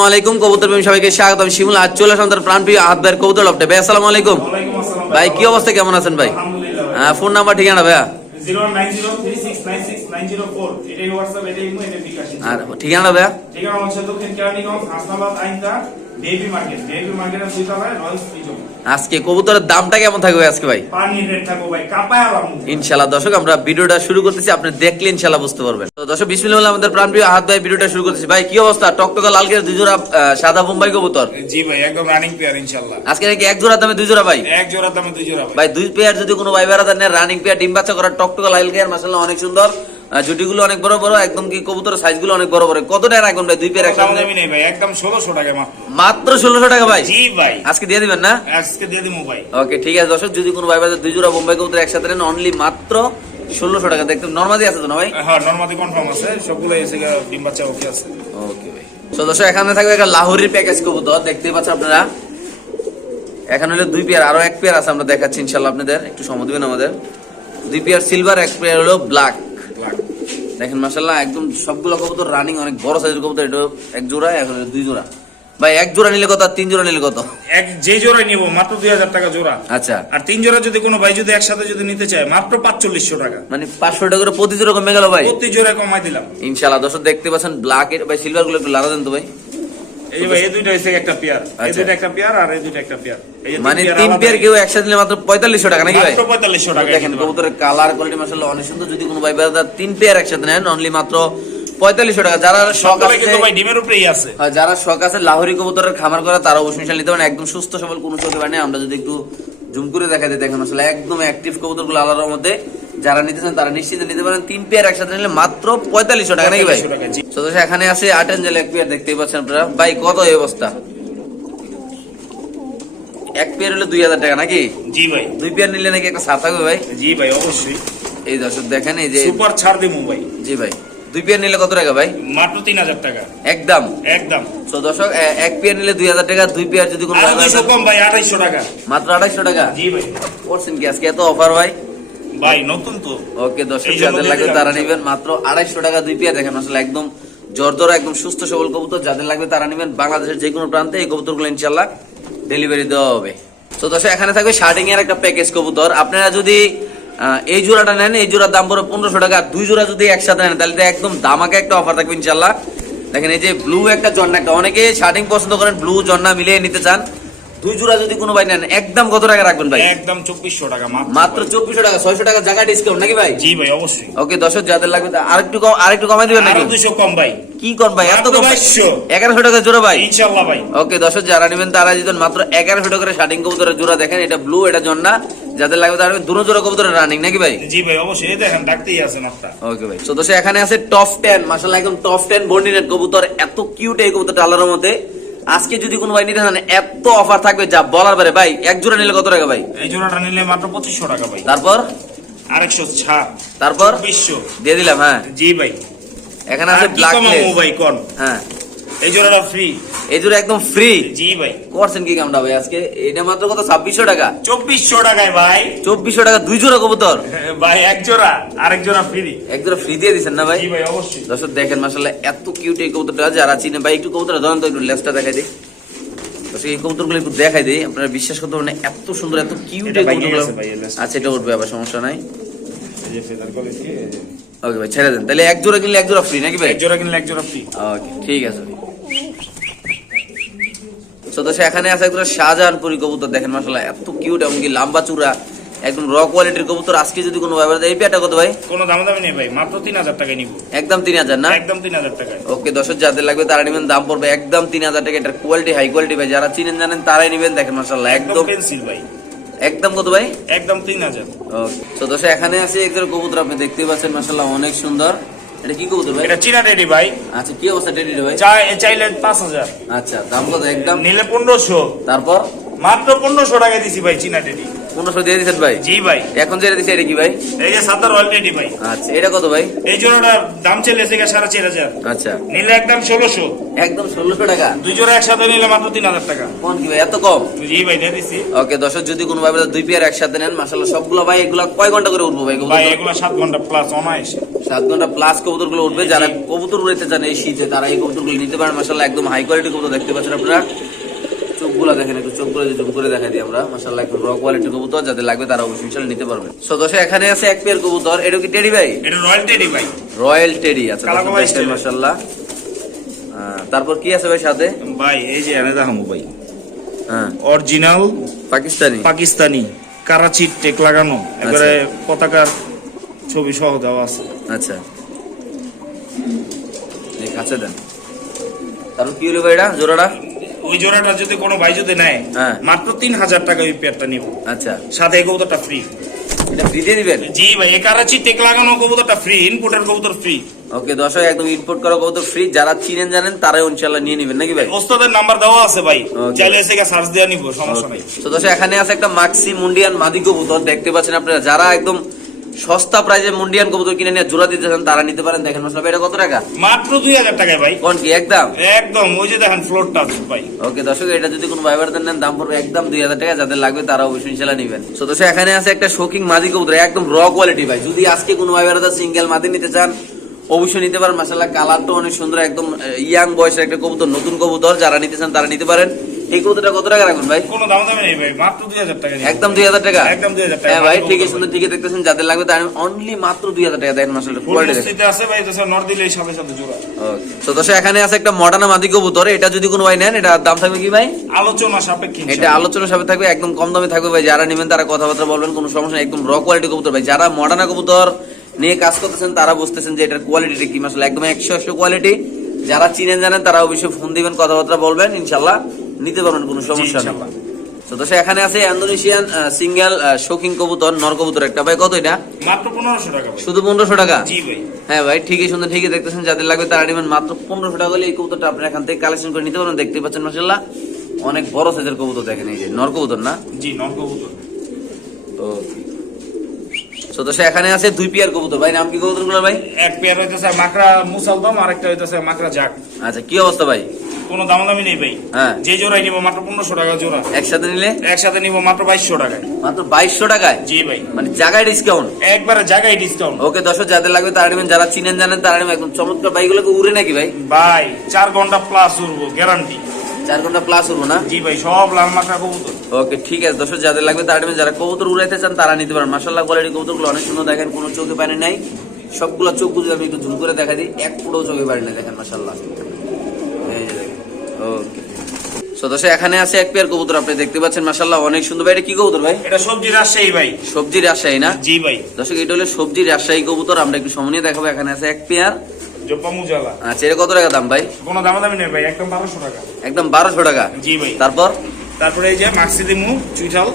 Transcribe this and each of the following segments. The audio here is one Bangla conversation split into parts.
আসসালামু আলাইকুম কবুতর প্রেমী সবাইকে স্বাগত আমি শিমুল আজ চলে আসলাম তার প্রাণ প্রিয় আহাত ভাইয়ের কবুতর লফটে। ভাই আসসালামু আলাইকুম। ভাই কি অবস্থা কেমন আছেন ভাই? হ্যাঁ ফোন নাম্বার ঠিকানা ভাইয়া? আর ঠিকানা ভাইয়া? ঠিকানা হচ্ছে দক্ষিণ কেরানীগঞ্জ আসলামাবাদ আইনটা বেবি মার্কেট রয়্যাল ফ্রিজম আজকে কবুতরের দামটা কেমন থাকবে আজকে ভাই? পানির রেট থাকো ভাই কাপায় আলাম ইনশাল্লাহ দর্শক আমরা ভিডিওটা শুরু করতেছি আপনি দেখলে ইনশাল্লাহ বুঝতে পারবেন। তো দর্শক বিসমিল্লাহ আমাদের প্রাণ প্রিয় আহাত ভাই ভিডিওটা শুরু করতেছি। ভাই কি অবস্থা? টকটকা লাল কের দুই জোড়া সাদা বোম্বাই কবুতর? জি ভাই একদম রানিং পেয়ার ইনশাআল্লাহ। আজকে নাকি এক জোড়া দামে দুই জোড়া ভাই? এক জোড়া দামে দুই জোড়া ভাই। ভাই দুই পেয়ার যদি কোনো ভাই বেড়াতে নেন রানিং পেয়ার ডিম বাচ্চা করার টকটকা লাইল কেয়ার মাসাল্লাহ অনেক সুন্দর। জুটিগুলো অনেক বড় বড় একদম কি কবুতর সাইজগুলো অনেক বড় বড়। কত টাকা রাখবেন ভাই? দুই পেয়ার দাম একসাথে? দামি নেই ভাই একদম ষোলোশো টাকা মাত্র। মাত্র ষোলোশো টাকা ভাই? জি ভাই। আজকে দিয়ে দিবেন না? আজকে দিয়ে দিবো ভাই। ওকে ঠিক আছে দর্শক যদি কোনো ভাই বাজার দুই জোড়া বোম্বাই কবুতর একসাথে নেন অনলি মাত্র ষোলোশো টাকা। দেখতে নর্মালি আছে তো না ভাই? হ্যাঁ নর্মাদি কনফার্ম আছে। সবগুলো এসে ডিম বাচ্চা ওকে আছে। ওকে ভাই। তো দর্শক এখানে থাকবে একটা লাহোরির প্যাকেজ কবুতর। দেখতেই পাচ্ছেন আপনারা? এখানে হলো দুই পেয়ার আরও এক পেয়ার আছে আমরা দেখাচ্ছি ইনশাল্লাহ আপনাদের। একটু সময় দিবেন আমাদের। দুই পেয়ার সিলভার এক পেয়ার হলো ব্ল্যাক দেখেন মাসাল্লাহ একদম সবগুলো কবুতর রানিং অনেক বড় সাইজের কবুতর এটা এক জোড়া এখন দুই জোড়া। ভাই এক জোড়া নিলে কত আর তিন জোড়া নিলে কত? এক যে জোড়া নিব মাত্র দুই হাজার টাকা জোড়া। আচ্ছা। আর তিন জোড়া যদি কোনো ভাই যদি একসাথে যদি নিতে চায় মাত্র পাঁচচল্লিশশো টাকা। মানে পাঁচশো টাকা করে প্রতি জোড়া কমে গেল ভাই? প্রতি জোড়া কমাই দিলাম। ইনশাল্লাহ দর্শক দেখতে পাচ্ছেন ব্ল্যাক এর ভাই সিলভারগুলো একটু লাগা দেন তো ভাই। এই এই দুইটা হচ্ছে একটা পেয়ার। এই আচ্ছা। দুইটা একটা পেয়ার আর এই দুইটা একটা পেয়ার। মানে তিন পেয়ার কেউ একসাথে নিলে মাত্র পঁয়তাল্লিশশো টাকা নাকি ভাই? মাত্র পঁয়তাল্লিশশো টাকা দেখেন কবুতরের কালার কোয়ালিটি মাসাল্লাহ অনেক সুন্দর। যদি কোনো ভাই বেড়াদার তিন পেয়ার একসাথে নেন অনলি মাত্র পঁয়তাল্লিশশো টাকা। যারা শখ আছে কিন্তু ভাই ডিমের উপরেই আছে। যারা শখ আছে লাহোরি কবুতরের খামার করে তারা অবশ্যই নিতে পারেন। একদম সুস্থ সবল কোনো চোখে পারে আমরা যদি একটু জুম করে দেখা দিই। দেখেন আসলে একদম অ্যাক্টিভ কবুতরগুলো আলাদার মধ্যে যারা নিতে নিতেছেন তারা নিশ্চিন্তে নিতে পারেন। তিন পেয়ার একসাথে নিলে মাত্র পঁয়তাল্লিশশো টাকা নাকি ভাই? 4500 তো এখানে আছে আট এঞ্জেল এক পেয়ার দেখতেই পাচ্ছেন আপনারা। ভাই কত এই অবস্থা? এক পেয়ার হলে দুই হাজার টাকা নাকি? জি ভাই। দুই পেয়ার নিলে নাকি একটা ছাড় থাকবে ভাই? জি ভাই অবশ্যই। এই দর্শক দেখেন এই যে সুপার ছাড় দিবো ভাই। জি ভাই। দুই পেয়ার নিলে কত টাকা ভাই? মাত্র তিন হাজার টাকা। একদম। একদম। তো দর্শক এক পেয়ার নিলে দুই হাজার টাকা দুই পেয়ার যদি কোনো কম ভাই আঠাইশশো টাকা। মাত্র আঠাইশশো টাকা? জি ভাই। করছেন কি আজকে এত অফার ভাই? ভাই নতুন তো। ওকে দর্শক যাদের লাগবে তারা নেবেন মাত্র আড়াইশো টাকা দুই পেয়ার। দেখেন আসলে একদম জর্দর একদম সুস্থ সবল কবুতর। যাদের লাগবে তারা নেবেন বাংলাদেশের যে কোনো প্রান্তে এই কবুতরগুলো ইনশাল্লাহ ডেলিভারি দেওয়া হবে। তো দর্শক এখানে থাকবে শার্টিং এর একটা প্যাকেজ কবুতর। আপনারা যদি এই জোড়াটা নেন এই জোড়ার দাম পড়ে পনেরোশো টাকা। দুই জোড়া যদি একসাথে নেন তাহলে একদম দামাকে একটা অফার থাকবে ইনশাল্লাহ দেখেন এই যে ব্লু একটা জন্না একটা। অনেকে শার্টিং পছন্দ করেন ব্লু জন্না মিলিয়ে নিতে চান। দুই জোড়া যদি কোনো ভাই নেন একদম কত টাকা রাখবেন ভাই? একদম চব্বিশশো টাকা মাত্র চব্বিশশো টাকা ছয়শো টাকা জায়গা ডিসকাউন্ট নাকি ভাই? জি ভাই অবশ্যই। ওকে দর্শক যাদের লাগবে আরেকটু কম আরেকটু কমাই দিবেন নাকি? দুইশো কম ভাই। কি কর ভাই? এত কম এগারোশো টাকা জোড়া ভাই। ইনশাল্লাহ ভাই। ওকে যারা নেবেন তারা মাত্র এগারোশো শার্টিং কবুতরের জোড়া। দেখেন এটা ব্লু এটা জন্না যাদের লাগবে তারা দুটো জোড়া কবুতরের রানিং নাকি ভাই? জি ভাই অবশ্যই। দেখেন ডাকতেই আছেন আপনার ওকে ভাই তো এখানে আছে টপ টেন মাসাল্লাহ একদম টপ টেন বন্ডিনেট কবুতর। এত কিউট এই কবুতরটা আল্লাহর মধ্যে আজকে যদি কোনো ভাই নিতে চান এত অফার থাকবে যা বলার পারে ভাই এক জোড়া নিলে কত টাকা ভাই? এই জোড়াটা নিলে মাত্র পঁচিশশো টাকা ভাই। তারপর? আরেকশো ছা। তারপর? বিশ্ব দিয়ে দিলাম হ্যাঁ। জি ভাই। এখানে আছে ব্ল্যাক মোবাইল ভাই কোন? হ্যাঁ। এই জোড়াটা ফ্রি এই জোড়া একদম ফ্রি জি ভাই। করছেন কি কামটা ভাই আজকে? এটা মাত্র কত? ছাব্বিশশো টাকা? চব্বিশশো টাকায় ভাই। চব্বিশশো টাকা দুই জোড়া কবুতর? ভাই এক জোড়া জোড়া ফ্রি এক জোড়া ফ্রি দিয়ে দিচ্ছেন না ভাই? জি ভাই অবশ্যই। দর্শক দেখেন মাসাল্লাহ এত কিউট এই কবুতরটা যারা চিনে ভাই একটু ধরেন তো একটু লেসটা দেখাই দিই। দর্শক এই কবুতরগুলো একটু দেখাই দিই। আপনারা বিশ্বাস করতে পারেন না, এত সুন্দর এত কিউট এই কবুতরগুলো। আচ্ছা এটা উঠবে আবার সমস্যা নাই। ওকে ভাই ছেড়ে দেন। তাহলে এক জোড়া কিনলে এক জোড়া ফ্রি নাকি ভাই? এক জোড়া কিনলে এক জোড়া ফ্রি ওকে ঠিক আছে। তো এখানে আছে একটা শাহজাহানপুরি কবুতর দেখেন মাসাল্লাহ এত কিউট এমনকি লম্বা চূড়া একদম র কোয়ালিটির কবুতর। আজকে যদি কোনো ব্যাপার এই পেয়ারটা কত ভাই? কোনো দাম দামি নেই ভাই মাত্র তিন হাজার টাকায় নিবো। একদম তিন হাজার না? একদম তিন হাজার টাকায়। ওকে দর্শক যাদের লাগবে তারা নেবেন দাম পড়বে একদম তিন হাজার টাকা। এটার কোয়ালিটি হাই কোয়ালিটি ভাই যারা চিনেন জানেন তারাই নেবেন দেখেন মাসাল্লাহ একদম একদম। পেন্সিল ভাই। একদম কত ভাই? একদম তিন হাজার। তো দর্শক এখানে আছে একজন কবুতর আপনি দেখতে পাচ্ছেন মাসাল্লাহ অনেক সুন্দর। এটা কি কবুতর ভাই? এটা চীনা টেডি ভাই। আচ্ছা কি অবস্থা টেডি ভাই? চাই চাইলে পাঁচ হাজার। আচ্ছা দাম কত একদম? নিলে তারপর? মাত্র দিছি ভাই চীনা টেডি দিয়ে ভাই? জি ভাই। এখন যেটা দিচ্ছে এটা কি ভাই? এই যে সাদা রয়্যাল টেডি ভাই। আচ্ছা এটা কত ভাই? এই জোড়াটার দাম চলে এসে গেছে সাড়ে চার হাজার। আচ্ছা। নিলে একদম ষোলোশো। একদম টাকা? দুই জোড়া একসাথে নিলে মাত্র তিন হাজার টাকা। কোন কি ভাই এত কম? জি ভাই দিয়ে দিছি। ওকে দর্শক যদি কোনো ভাবে দুই পেয়ার একসাথে নেন মাসাল্লাহ সবগুলো ভাই এগুলো কয় ঘণ্টা করে উঠবো ভাই ভাই? এগুলো সাত ঘণ্টা প্লাস অনায়াসে। সাত ঘণ্টা প্লাস কবুতরগুলো উঠবে যারা কবুতর উড়াইতে চান এই শীতে তারা এই কবুতরগুলো নিতে পারেন। মাসাল্লাহ একদম হাই কোয়ালিটি কবুতর দেখতে পাচ্ছেন আপনারা। চোখগুলো দেখেন একটু চোখগুলো জুম করে দেখাই দিই আমরা। মাসাল্লাহ একটু র কোয়ালিটির কবুতর যাদের লাগবে তারা অবশ্যই ইনশাল্লাহ নিতে পারবেন। সো দশে এখানে আছে এক পেয়ার কবুতর। এটা কি টেডি ভাই? এটা রয়্যাল টেডি ভাই। রয়্যাল টেডি আচ্ছা। মাসাল্লাহ তারপর কি আছে ভাই সাথে? ভাই এই যে এনে দেখামো ভাই। হ্যাঁ। অরিজিনাল পাকিস্তানি। পাকিস্তানি কারাচির টেক লাগানো এবারে পতাকার ছবি সহ দেওয়া আছে। আচ্ছা। এই কাছে দেন। তারপর কি হলো জোড়াটা? ওই জোড়াটা যদি কোনো ভাই যদি নেয় হ্যাঁ। মাত্র তিন হাজার টাকা ওই পেয়ারটা নিব। আচ্ছা। সাথে এই কবুতরটা ফ্রি এটা ফ্রি দিয়ে দিবেন? জি ভাই কারাচি টেক লাগানো কবুতরটা ফ্রি ইনপুটের কবুতর ফ্রি ওকে দর্শক একদম ইনপুট করা কবুতর ফ্রি যারা চিনেন জানেন তারাই ইনশাল্লাহ নিয়ে নেবেন নাকি ভাই? ওস্তাদের নাম্বার দেওয়া আছে ভাই. চাইলে এসে সার্চ দেওয়া নিব সমস্যা নাই। তো দর্শক এখানে আছে একটা মাক্সি মুন্ডিয়ান মাদি কবুতর। দেখতে পাচ্ছেন আপনারা যারা একদম সস্তা প্রাইজে মুন্ডিয়ান কবুতর কিনে নিয়ে জোড়া দিতে চান তারা নিতে পারেন। দেখেন মাসলাম এটা কত টাকা? মাত্র দুই হাজার টাকায় ভাই। কোন কি একদম? একদম ওই যে দেখেন ফ্লোরটা আছে ভাই। ওকে দর্শক এটা যদি কোনো ভাইবারদের নেন দাম পড়বে একদম দুই হাজার টাকা। যাদের লাগবে তারা অবশ্যই ইনশাল্লাহ নিবেন। তো দর্শক এখানে আছে একটা শোকিং মাদি কবুতর একদম র কোয়ালিটি ভাই। যদি আজকে কোনো ভাইবারদের সিঙ্গেল মাদি নিতে চান অবশ্যই নিতে পারেন। মাসাল্লাহ কালারটা অনেক সুন্দর একদম ইয়াং বয়সের একটা কবুতর নতুন কবুতর। যারা নিতে চান তারা নিতে পারেন। এই কবুতরটা কত টাকা রাখবেন ভাই? কোনো দাম দামে নেই ভাই মাত্র দুই হাজার টাকা একদম দুই হাজার টাকা? একদম 2000 টাকা। হ্যাঁ ভাই সুন্দর ঠিকই দেখতেছেন যাদের লাগবে তার অনলি মাত্র দুই হাজার টাকা ফুল কোয়ালিটি আছে ভাই তো নর দিলে সাথে সাথে জোড়া। তো দর্শক এখানে আছে একটা মডার্ন মাদি কবুতর এটা যদি কোনো ভাই নেন এটা দাম থাকবে কি ভাই? আলোচনা সাপেক্ষে এটা আলোচনা সাথে থাকবে একদম কম দামে থাকবে ভাই যারা নেবেন তারা কথাবার্তা বলবেন কোনো সমস্যা নেই একদম র কোয়ালিটি কবুতর ভাই। যারা মডার্ন কবুতর নিয়ে কাজ করতেছেন তারা বুঝতেছেন যে এটার কোয়ালিটি কি মাসলে একদম একশো একশো কোয়ালিটি যারা চিনেন জানেন তারা অবশ্যই ফোন দিবেন কথাবার্তা বলবেন ইনশাল্লাহ নিতে পারবেন কোনো সমস্যা নেই। তো এখানে আছে ইন্দোনেশিয়ান সিঙ্গেল শোকিং কবুতর নর কবুতর একটা। ভাই কত এটা? মাত্র পনেরোশো টাকা শুধু পনেরোশো টাকা? জি ভাই। হ্যাঁ ভাই ঠিকই সুন্দর ঠিকই দেখতেছেন। যাদের লাগবে তারা নেবেন মাত্র পনেরোশো টাকা হলে এই কবুতরটা আপনার এখান থেকে কালেকশন করে নিতে পারেন দেখতে পাচ্ছেন মাসাল্লাহ অনেক বড় সাইজের কবুতর দেখেন এই যে নর কবুতর না? জি নর কবুতর। তো তো এখানে আছে দুই পিয়ার কবুতর। ভাই নাম কি কবুতরগুলো ভাই? এক পেয়ার হইতেছে মাকড়া মুসালদম আর একটা হইতেছে মাকড়া জাক। আচ্ছা কি অবস্থা ভাই? কোনো দামাদামি নেই ভাই। হ্যাঁ। যে জোড়াই নিব মাত্র পনেরোশো টাকা জোড়া। একসাথে নিলে? একসাথে নিবো মাত্র বাইশশো টাকায়। মাত্র বাইশশো টাকায়? জি ভাই। মানে জায়গায় ডিসকাউন্ট একবারে জায়গায় ডিসকাউন্ট ওকে দর্শক যাদের লাগবে তারা নেবেন যারা চিনেন জানেন তারা নেবেন। একদম চমৎকার। বাইকগুলোকে উড়ে নাকি ভাই? ভাই চার ঘণ্টা প্লাস উঠবো গ্যারান্টি চার ঘণ্টা প্লাস উড়বো না? জি ভাই সব লাল মাকড়া কবুতর। ওকে ঠিক আছে। দর্শক যাদের লাগবে তারা নেবেন। যারা কবুতর উড়াইতে চান তারা নিতে পারেন। মাসাল্লাহ কোয়ালিটি কবুতরগুলো অনেক সুন্দর। দেখেন কোনো চোখে পানি নাই। সবগুলো চোখ যদি আমি একটু ঝুম করে দেখা দিই। এক পুরো চোখে পানি না দেখেন মাসাল্লাহ ওকে সো দর্শক এখানে আছে এক পেয়ার কবুতর আপনি দেখতে পাচ্ছেন মাসাল্লাহ অনেক সুন্দর। ভাই এটা কি কবুতর ভাই? এটা সবজি রাজশাহী ভাই। সবজি রাজশাহী না? জি ভাই। দর্শক এটা হলো সবজি রাজশাহী কবুতর আমরা একটু সময় নিয়ে দেখাবো। এখানে আছে এক পেয়ার। আচ্ছা এটা কত টাকা দাম ভাই? কোনো দামাদামি নেই ভাই একদম বারোশো টাকা। একদম বারোশো টাকা। জি ভাই। তারপর? তারপরে এই যে মাক্সিদিমু চুইঠাল।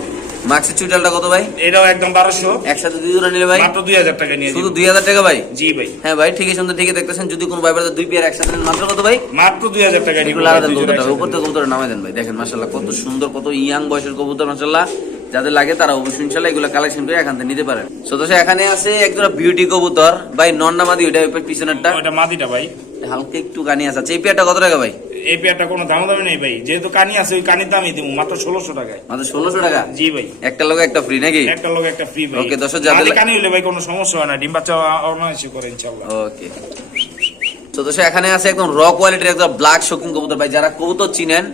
মাক্সি চুইটালটা কত ভাই? এটাও একদম বারোশো। একসাথে দুই জোড়া নিলে ভাই? মাত্র দুই হাজার টাকা নিয়ে শুধু দুই হাজার টাকা ভাই? জি ভাই। হ্যাঁ ভাই ঠিকই সুন্দর ঠিকই দেখতেছেন। যদি কোনো ভাই দুই পেয়ার একসাথে নেন মাত্র কত ভাই? মাত্র দুই হাজার টাকা কবুতরটা উপর থেকে নামাই দেন ভাই। দেখেন মাসাল্লাহ কত সুন্দর কত ইয়াং বয়সের কবুতর মাসাল্লাহ যাদের লাগে তারা অবশ্যই ইনশাল্লাহ এগুলো কালেকশন করে এখান থেকে নিতে পারেন। সো এখানে আছে একজোড়া বিউটি কবুতর। ভাই নন্নামাদি ওইটা ওই পিছনেরটা। ওটা মাদিটা ভাই। হালকা একটু গানি আছে। আচ্ছা এই পেয়ারটা কত টাকা ভাই? এই পেয়ারটা কোনো দাম দামি নেই ভাই। যেহেতু কানি আছে ওই কানির দামই দিব মাত্র ষোলোশো টাকায়। মাত্র ষোলোশো টাকা? জি ভাই। একটা লোক একটা ফ্রি নাকি? একটা লোক একটা ফ্রি ভাই। ওকে দর্শক যাদের- কানি হইলে ভাই কোনো সমস্যা হয় না ডিম বাচ্চা অনায়াসে করে ইনশাল্লাহ ওকে। তো দর্শক এখানে আছে একদম র কোয়ালিটির একদম ব্ল্যাক শোকিং কবুতর। ভাই যারা কবুতর চিনেন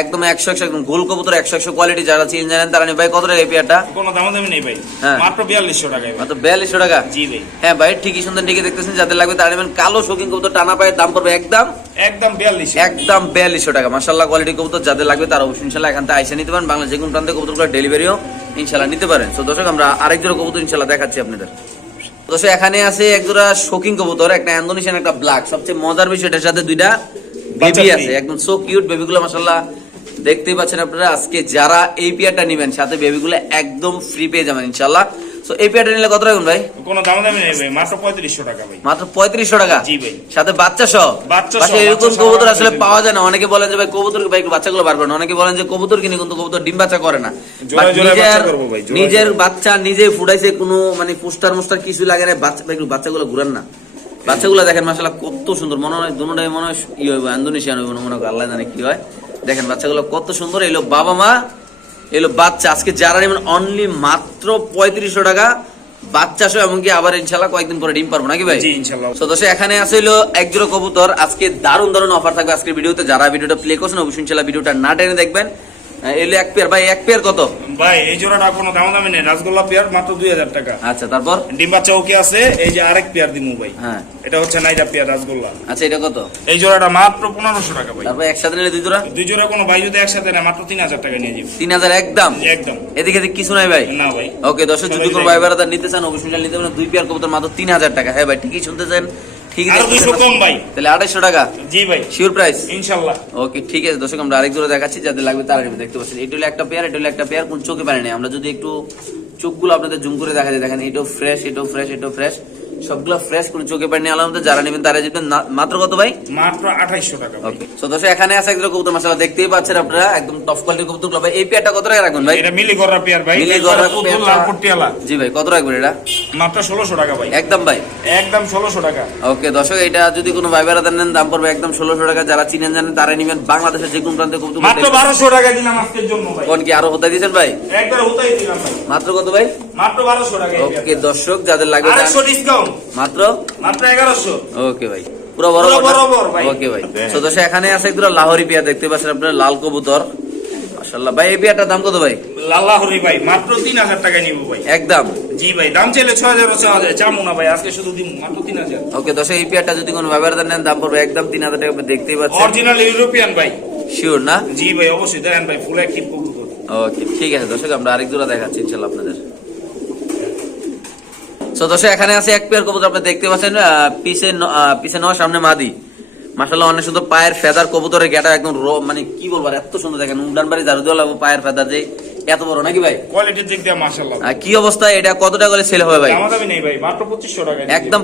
একদম একশো একশো একদম গোল কবুতর একশো একশো কোয়ালিটি যারা চিনেন জানেন তারা ভাই কত টাকা এই পেয়ারটা কোনো দাম দামি নেই ভাই। হ্যাঁ। মাত্র বিয়াল্লিশশো ভাই। মাত্র বিয়াল্লিশশো টাকা? জি ভাই। হ্যাঁ ভাই ঠিকই সুন্দর ঠিকই দেখতেছেন যাদের লাগবে তারা নেবেন। কালো শৌখিন কবুতর টানা পায়ের দাম পড়বে একদম একদম বিয়াল্লিশ একদম বিয়াল্লিশশো টাকা। মাসাল্লাহ কোয়ালিটি কবুতর যাদের লাগবে তারা অবশ্যই ইনশাল্লাহ এখান থেকে আইসা নিতে পারেন। বাংলা যে কোনো প্রান্তে কবুতরগুলো ডেলিভারিও ইনশাল্লাহ নিতে পারেন। তো দর্শক আমরা আরেক জোড়া কবুতর ইনশাল্লাহ দেখাচ্ছি আপনাদের। দর্শক এখানে আছে এক জোড়া শৌখিন কবুতর একটা ইন্দোনেশিয়ান একটা ব্ল্যাক সবচেয়ে মজার বিষয় এটার সাথে দুইটা বেবি আছে। একদম সো কিউট বেবিগুলো মাসাল্লাহ দেখতেই পাচ্ছেন আপনারা আজকে যারা এই পেয়ারটা নিবেন সাথে বেবিগুলো একদম ফ্রি পেয়ে যাবেন ইনশাল্লাহ সো এই পেয়ারটা নিলে কত রাখুন ভাই? কোনো দাম দামি নেই ভাই মাত্র পঁয়ত্রিশশো টাকা ভাই। মাত্র পঁয়ত্রিশশো টাকা? জি ভাই। সাথে বাচ্চা সহ? বাচ্চা সহ, এরকম কবুতর আসলে পাওয়া যায় না। অনেকে বলেন যে ভাই কবুতর ভাই বাচ্চাগুলো বার করেন। অনেকে বলেন যে কবুতর কিনে কিন্তু কবুতর ডিম বাচ্চা করে না। নিজের- বাচ্চা নিজে ফুটাইছে কোনো মানে পোস্টার মোস্টার কিছু লাগে না। বাচ্চা ভাই বাচ্চাগুলো ঘুরান না। বাচ্চাগুলো দেখেন মাসাল্লাহ কত সুন্দর। মনে হয় দুটাই মনে হয় ই হইব ইন্দোনেশিয়ান হইব মনে হয় আল্লাহ জানে কি হয়। দেখেন বাচ্চাগুলো কত সুন্দর এলো বাবা মা এলো বাচ্চা। আজকে যারা নেবেন অনলি মাত্র পঁয়ত্রিশশো টাকা বাচ্চা সহ এমনকি আবার ইনশাল্লাহ কয়েকদিন পরে ডিম পারব নাকি ভাই? ইনশাল্লাহ। তো দর্শক এখানে আছে হলো এক কবুতর। আজকে দারুণ দারুণ অফার থাকবে আজকের ভিডিওতে। যারা ভিডিওটা প্লে করছেন অবশ্যই ইনশাল্লাহ ভিডিওটা না টেনে দেখবেন। এলো এক পেয়ার। ভাই এক পেয়ার কত? ভাই এই জোড়াটা কোনো দাম দামি নেই। রাসগোল্লা পেয়ার মাত্র দুই হাজার টাকা। আচ্ছা তারপর? ডিম্বা চৌকি আছে এই যে আরেক পেয়ার দিমু ভাই। হ্যাঁ। এটা হচ্ছে পেয়ার রাসগোল্লা আচ্ছা এটা কত? এই জোড়াটা মাত্র পনেরোশো টাকা ভাই। তারপর একসাথে নিলে দুই জোড়া? দুই জোড়া কোনো ভাই যদি একসাথে নেয় মাত্র তিন হাজার টাকা নিয়ে যাবে। তিন হাজার একদম? একদম। এদিকে কিছু নাই ভাই? না ভাই। ওকে দর্শক যদি কোনো ভাই বেড়াদার নিতে চান অবশ্যই নিতে পারেন। দুই পেয়ার কবুতর মাত্র তিন হাজার টাকা। হ্যাঁ ভাই ঠিকই শুনতে ঠিকই আরও আছে দুশো কম ভাই। তাহলে আড়াইশো টাকা? জি ভাই। শিওর প্রাইস ইনশাল্লাহ। ওকে ঠিক আছে দর্শক আমরা আরেক জোড়া দেখাচ্ছি যাদের লাগবে তারা নেবে দেখতে পাচ্ছেন। এটা হলো একটা পেয়ার এটা হলো একটা পেয়ার কোন চোখে পারে নাই। আমরা যদি একটু চোখগুলো আপনাদের জুম করে দেখা যায় দেখেন এটাও ফ্রেশ এটাও ফ্রেশ এটাও ফ্রেশ সবগুলো ফ্রেশ কোন চোখে যারা নেবেন তারা জিতবেন। মাত্র কত ভাই? মাত্র আঠাইশশো টাকা ওকে তো দর্শক এখানে আছে একদম কবুতর মশলা দেখতেই পাচ্ছেন আপনারা একদম টপ কোয়ালিটির কবুতর ভাই এই পেয়ারটা কত টাকা রাখবেন ভাই? এটা মিলি গররা পেয়ার ভাই মিলি পটিয়ালা জি ভাই কত রাখবেন এটা? মাত্র ষোলোশো টাকা ভাই। একদম ভাই। একদম ষোলোশো টাকা। ওকে দর্শক এটা যদি কোনো ভাই বেড়াতে নেন দাম পড়বে একদম ষোলোশো টাকা। যারা চিনেন জানেন তারা নিবেন বাংলাদেশের যে কোন প্রান্তে কবুতর। মাত্র বারোশো টাকা দিলাম আজকের জন্য ভাই। কোন কি আরও হতে দিয়েছেন ভাই? একবার হতাই দিলাম ভাই। মাত্র কত ভাই? মাত্র বারোশো টাকা ওকে দর্শক যাদের লাগবে ডিসকাউন্ট মাত্র? মাত্র এগারোশো। ওকে ভাই পুরো বড় ভাই। ওকে ভাই। তো এখানে আছে একদম লাহোরি পেয়ার দেখতে পাচ্ছেন আপনারা লাল কবুতর। মাশাআল্লাহ। ভাই এই পেয়ারটার দাম কত ভাই? লাল্লা হরি ভাই মাত্র তিন হাজার টাকায় নিবো ভাই। একদম। জি ভাই দাম চাইলে ছয় হাজার ছয় হাজার। চামু না ভাই আজকে শুধু দিন মাত্র তিন হাজার। ওকে দর্শক এই পেয়ারটা যদি কোনো ব্যবহার নেন দাম পড়বে একদম তিন হাজার টাকা দেখতেই পাচ্ছেন। অরিজিনাল ইউরোপিয়ান ভাই। শিওর না? জি ভাই অবশ্যই। দেখেন ভাই ফুল অ্যাক্টিভ কবুতর। ওকে ঠিক আছে দর্শক আমরা আরেক জোড়া দেখাচ্ছি ইনশাল্লাহ আপনাদের। তো দর্শক এখানে আছে এক পেয়ার কবুতর আপনি দেখতে পাচ্ছেন পিছে পিছে নয় সামনে মাদি। মাসাল্লাহ অনেক সুন্দর পায়ের ফেদার কবুতরের গেটা একদম মানে কি বলব এত সুন্দর দেখেন উডান বাড়ি দেওয়া লাগবে পায়ের ফেদার যে এত বড় নাকি ভাই? কোয়ালিটির দিক দিয়ে কি অবস্থা এটা কত টাকা করে সেল হবে ভাই? দামি নেই ভাই মাত্র পঁচিশশো টাকা। একদম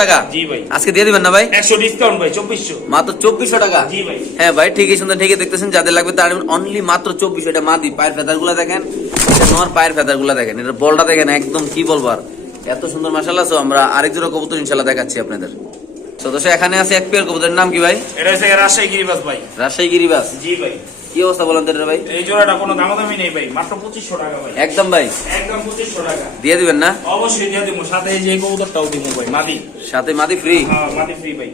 টাকা? জি ভাই। আজকে দিয়ে দিবেন না ভাই? একশো ডিসকাউন্ট ভাই চব্বিশশো। মাত্র চব্বিশশো টাকা? জি ভাই। হ্যাঁ ভাই ঠিকই সুন্দর ঠিকই দেখতেছেন যাদের লাগবে তার অনলি মাত্র চব্বিশ এটা মাদি পায়ের ফেদারগুলা দেখেন এটা তোমার পায়ের ফেদারগুলা দেখেন এটা বলটা দেখেন একদম কি বলব আর। এত সুন্দর মাসাল্লাহ তো আমরা আরেক জোড়া কবুতর ইনশাল্লাহ দেখাচ্ছি আপনাদের। তো দোষে এখানে আছে এক পেয়ার কবুতরের নাম কি ভাই? এটা হচ্ছে রাজশাহী গিরিবাস ভাই। রাজশাহী গিরিবাস? জি ভাই। কি অবস্থা বলেন তো ভাই? এই জোড়াটা কোনো দামা দামি নেই ভাই মাত্র টাকা ভাই। একদম ভাই। একদম পঁচিশশো টাকা। দিয়ে দিবেন না? অবশ্যই দিয়ে দিব সাথে এই যে কবুতরটাও দিব ভাই মাদি। সাথে মাদি ফ্রি হ্যাঁ মাদি ফ্রি ভাই।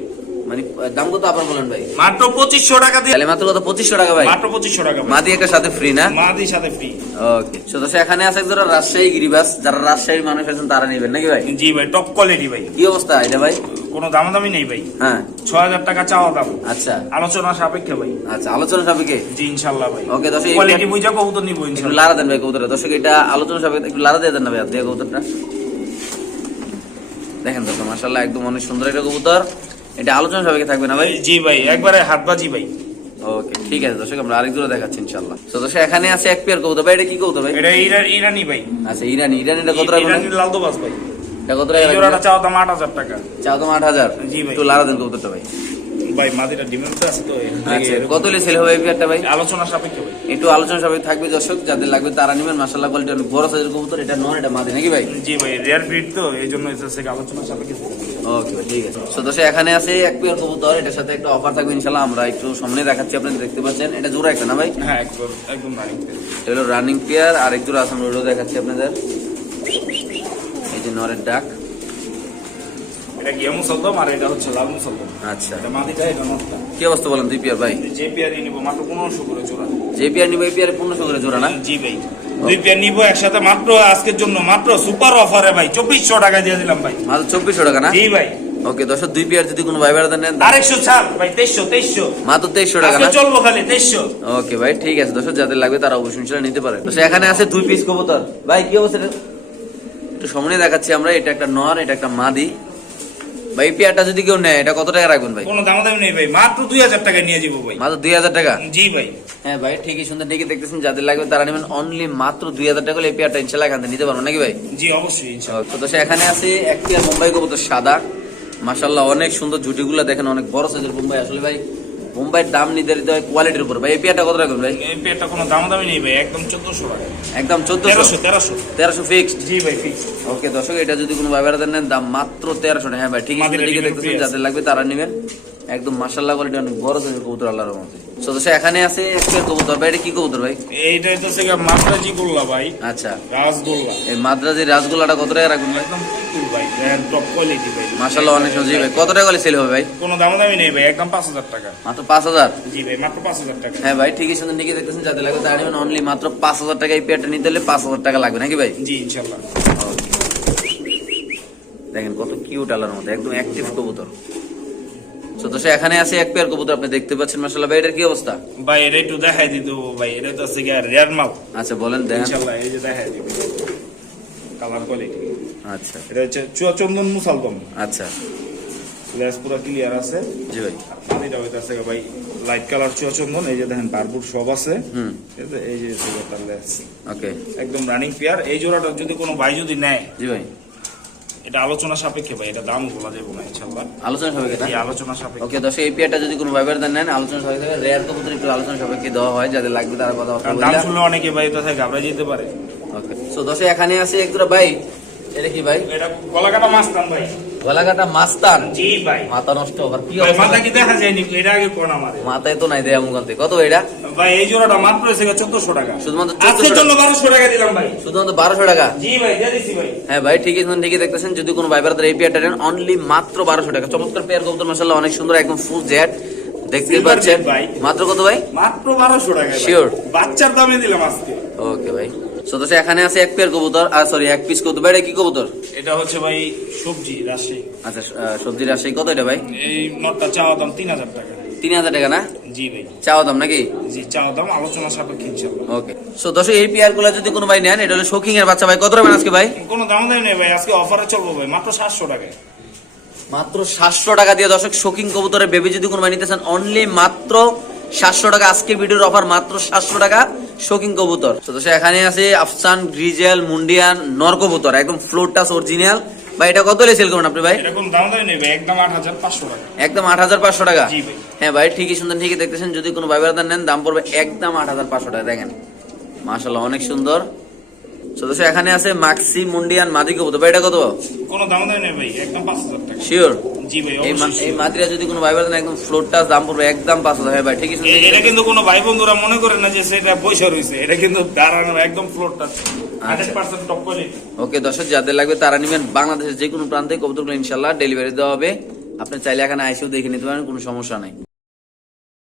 মানে দাম কত আবার বলেন ভাই? মাত্র পঁচিশশো টাকা দিয়ে তাহলে মাত্র কত? পঁচিশশো টাকা ভাই। মাত্র পঁচিশশো টাকা মাদি একটা সাথে ফ্রি না? মাদির সাথে ফ্রি ওকে তো দোষে এখানে আছে এক রাজশাহী গিরিবাস যারা রাজশাহীর মানুষ আছেন তারা নেবেন নাকি ভাই? জি ভাই টপ কোয়ালিটি ভাই। কি অবস্থা এটা ভাই? কোনো দামা নেই ভাই। হ্যাঁ। ছ টাকা চাওয়া দাম। আচ্ছা। আলোচনা সাপেক্ষে ভাই। আচ্ছা আলোচনা সাপেক্ষে? জি ইনশাল্লাহ ভাই। ওকে দর্শক কোয়ালিটি বুঝা কবুতর নিবো একটু লারা দেন ভাই কবুতরটা। দর্শক এটা আলোচনা সাপেক্ষে একটু লারা দিয়ে দেন না ভাই দিয়ে কবুতরটা। দেখেন দর্শক মাসাল্লাহ একদম অনেক সুন্দর একটা কবুতর। এটা আলোচনা সাপেক্ষে থাকবে না ভাই? জি ভাই একবারে হাতবাজি ভাই। ওকে ঠিক আছে দর্শক আমরা আরেক দূরে দেখাচ্ছি ইনশাল্লাহ তো দর্শক এখানে আছে এক পেয়ার কবুতর ভাই এটা কি কবুতর ভাই? এটা ইরা- ইরানি ভাই। আচ্ছা ইরানি। ইরানিটা কত টাকা ইরানি লালদোবাস ভাই। এটা কত টাকা জোড়াটা? চাওয়া দাম আট হাজার টাকা। চাও তো আট হাজার? জি ভাই। একটু লারা দেন কবুতরটা ভাই। ভাই মাদিটা ডিমান্ড আছে তো আচ্ছা কত হলে সেল হবে এই পেয়ারটা ভাই? আলোচনা সাপেক্ষে ভাই। একটু আলোচনা সাপেক্ষে থাকবে দর্শক যাদের লাগবে তারা নেবেন। মাসাল্লাহ কোয়ালিটি অনেক বড় সাইজের কবুতর এটা নন এটা মাদি নাকি ভাই? জি ভাই রেয়ার ব্রিড তো এই জন্য আলোচনা সাপেক্ষে। ওকে ঠিক আছে। তো দর্শক এখানে আছে এক পেয়ার কবুতর এটার সাথে একটা অফার থাকবে ইনশাল্লাহ আমরা একটু সামনে দেখাচ্ছি আপনারা দেখতে পাচ্ছেন। এটা জোড়া একটা না ভাই? হ্যাঁ একদম একদম রানিং এটা হলো রানিং পেয়ার আর এক জোড়া আছে আমরা ওটাও দেখাচ্ছি আপনাদের। এই যে নরের ডাক। এটা গিয়া মুসলদম আর এটা হচ্ছে লাল মুসলদম? আচ্ছা। এটা মাদিটা এটা নটটা কি অবস্থা বলেন দুই পেয়ার ভাই? যে পেয়ারই নিবো মাত্র পনেরোশো করে জোড়া। যে পেয়ার নিবে এই পেয়ারে পনেরোশো করে জোড়া না? জি ভাই। দুই পেয়ার নিবো একসাথে। মাত্র আজকের জন্য মাত্র সুপার অফারে ভাই চব্বিশশো টাকা দিয়ে দিলাম ভাই। মাত্র চব্বিশশো টাকা না? জি ভাই। ওকে দর্শক দুই পেয়ার যদি কোনো ভাই বেড়াতে নেন। আরেকশো ছাড় ভাই তেইশশো তেইশশো। মাত্র তেইশশো টাকা না? চলবো খালি তেইশশো। ওকে ভাই ঠিক আছে। দর্শক যাদের লাগবে তারা অবশ্যই নিতে পারে। তো এখানে আছে দুই পিস কবুতর। ভাই কি অবস্থা? একটু সামনে দেখাচ্ছি আমরা এটা একটা নর এটা একটা মাদি। ভাই এই পেয়ারটা যদি কেউ নেয় এটা কত টাকা রাখবেন ভাই? কোনো দাম দামি নেই ভাই মাত্র দুই হাজার টাকা নিয়ে যাব ভাই। মাত্র দুই হাজার টাকা? জি ভাই। হ্যাঁ ভাই ঠিকই সুন্দর ঠিকই দেখতেছেন যাদের লাগবে তারা নেবেন অনলি মাত্র দুই হাজার টাকা হলে এই পেয়ারটা ইনশাল্লাহ এখান নিতে পারব নাকি ভাই? জি অবশ্যই। তো এখানে আছে এক পেয়ার মুম্বাই কবুতর সাদা। মাশাল্লাহ অনেক সুন্দর জুটিগুলো দেখেন অনেক বড় সাইজের মুম্বাই আসলে ভাই মুম্বাইয়ের দাম নির্ধারিত হয় কোয়ালিটির উপর। ভাই এই পেয়ারটা কত রাখবেন ভাই? এই পেয়ারটা কোনো দাম দামি নেই ভাই একদম চোদ্দশো একদম চোদ্দশো? তেরোশো তেরোশো। জি ভাই ফিক্স ওকে দর্শক এটা যদি কোনো ভাই বেড়াতে নেন দাম মাত্র তেরোশো হ্যাঁ ভাই ঠিক ঠিকই দেখতেছেন যাদের লাগবে তারা নেবেন। একদম মাসাল্লাহ কোয়ালিটি অনেক বড় ধরনের কবুতর আল্লাহর মধ্যে তো দোষে এখানে আছে একটা কবুতর। ভাই এটা কি কবুতর ভাই? এইটা হচ্ছে মাদ্রাজি গোল্লা ভাই। আচ্ছা। রাসগোল্লা এই মাদ্রাজি রাসগোল্লাটা কত টাকা রাখবেন একদম পুতুল ভাই টপ কোয়ালিটি ভাই। মাসাল্লাহ অনেক সুন্দর। ভাই কত টাকা করে সেল হবে ভাই? কোনো দাম দামি নেই ভাই একদম পাঁচ হাজার টাকা। মাত্র পাঁচ হাজার? জি ভাই মাত্র পাঁচ হাজার টাকা। হ্যাঁ ভাই ঠিকই সুন্দর দেখতেছেন যাদের তার অনলি মাত্র পাঁচ হাজার টাকা এই পেয়ারটা নিতে হলে টাকা লাগবে নাকি ভাই? জি দেখেন কত কিউট আলার মধ্যে একদম অ্যাক্টিভ কবুতর। তো দোষে এখানে আছে এক পেয়ার কবুতর আপনি দেখতে পাচ্ছেন মাসাল্লাহ ভাই এটার কি অবস্থা? ভাই এটা একটু দেখাই দিত ভাই এটা তো রেয়ার মাল। আচ্ছা বলেন দেখেন এই যে দেখাই দিব। কালার কোয়ালিটি আচ্ছা। এটা হচ্ছে চুয়াচন্দন মুসালদম আচ্ছা। লেস পুরো ক্লিয়ার আছে। জি ভাই। পানিটা হইতাছে ভাই লাইট কালার চুয়াচন্দন এই যে দেখেন বারবুট সব আছে। হুম? এই যে তার লেস ওকে। একদম রানিং পেয়ার এই জোড়াটা যদি কোনো ভাই যদি নেয় জি ভাই। এটা আলোচনা সাপেক্ষে ভাই এটা দাম বলা যাবে না ইনশাল্লাহ আলোচনা হবে এই আলোচনা সাপেক্ষে। ওকে দশ এই পেয়ারটা যদি কোনো ভাইবার দেন নেন আলোচনা থাকবে। রেয়ার কবুতর একটু আলোচনা সাপেক্ষে দেওয়া হয় যাদের লাগবে তারা কথা দাম শুনলে অনেকে ভাই তো ঘাবড়ে যেতে পারে। ওকে। সো দশে এখানে আছে এক দুটো ভাই এটা কি ভাই? এটা গলাকাটা দাম ভাই। গলাকাটা মাস্তান? জি ভাই। মাথা নষ্ট আবার কি ভাই অবস্থা? মাথা কি দেখা যায়নি? এটা আগে কোন আমারে মাথায় তো নাই দেয়া মুখান্তে কত এটা? ভাই এই জোড়াটা মাত্র এসে চোদ্দশো টাকা। শুধুমাত্র আজকের 1400 জন্য বারোশো টাকা দিলাম ভাই। শুধুমাত্র বারোশো টাকা? জি ভাই দিয়ে দিছি ভাই। হ্যাঁ ভাই ঠিকই শুনুন ঠিকই দেখতেছেন। যদি কোনো ভাইবার এই পেয়ারটা নেন অনলি মাত্র বারোশো টাকা। চমৎকার পেয়ার কবুতর মাসাল্লাহ অনেক সুন্দর একদম ফুল জেড দেখতে পাচ্ছেন। ভাই। মাত্র কত ভাই? মাত্র বারোশো টাকা ভাই। Sure. বাচ্চার দামে দিলাম আজকে। ওকে ভাই। সো এখানে আছে এক পেয়ার কবুতর আর সরি এক পিস কবুতর। ভাই এটা কি কবুতর? এটা হচ্ছে ভাই সবজি রাজশাহী। আচ্ছা সবজি রাজশাহী কত এটা ভাই? এই নটটা চাওয়া দাম তিন হাজার টাকা। তিন হাজার টাকা না? জি ভাই। চাওয়া দাম নাকি? জি চাওয়া দাম আলোচনা সাপেক্ষে ওকে। সো এই পেয়ারগুলো যদি কোনো ভাই নেন এটা হলো শোকিং এর বাচ্চা ভাই। কত রাখবেন আজকে ভাই? কোনো দাম দাম নেই ভাই আজকে অফারে চলবো ভাই মাত্র সাতশো টাকায়। মাত্র সাতশো টাকা দিয়ে দর্শক শোকিং কবুতরের বেবি যদি কোনো ভাই নিতে চান অনলি মাত্র সাতশো টাকা। আজকে ভিডিওর অফার মাত্র সাতশো টাকা। শোকিং কবুতর। তো এখানে আছে আফসান গ্রিজেল মুন্ডিয়ান নর কবুতর একদম ফ্লোরটাস অরিজিনাল ভাই এটা কত সেল করুন আপনি ভাই? এটা দাম দাম নেই ভাই একদম আট হাজার পাঁচশো টাকা। একদম আট হাজার পাঁচশো টাকা? জি ভাই। হ্যাঁ ভাই ঠিকই সুন্দর ঠিকই দেখতেছেন। যদি কোনো ভাই নেন দাম পড়বে একদম আট হাজার পাঁচশো টাকা দেখেন। মাশাল্লাহ অনেক সুন্দর। সদস্য এখানে আছে মাক্সি মুন্ডিয়ান মাদি কবুতর ভাই এটা কত? কোনো দাম ভাই একদম পাঁচ হাজার টাকা। শিওর জি ভাই এই মা- অবশ্যই এই sure। মাদিরা যদি কোনো ভাই বেড়াদার একদম ফ্লোর টাচ দাম পড়বে একদম পাঁচ হাজার। হ্যাঁ ভাই ঠিকই সুন্দর এটা কিন্তু কোনো ভাই বন্ধুরা মনে করে না যে সেটা পয়সা রয়েছে এটা কিন্তু দাঁড়ানো একদম ফ্লোরটা hundred percent top quality okay দর্শক যাদের লাগবে তারা নেবেন বাংলাদেশের যে কোনো প্রান্তে। কবুতরগুলো ইনশাল্লাহ ডেলিভারি দেওয়া হবে। আপনি চাইলে এখানে আইসিও দেখে নিতে পারেন কোনো সমস্যা নাই।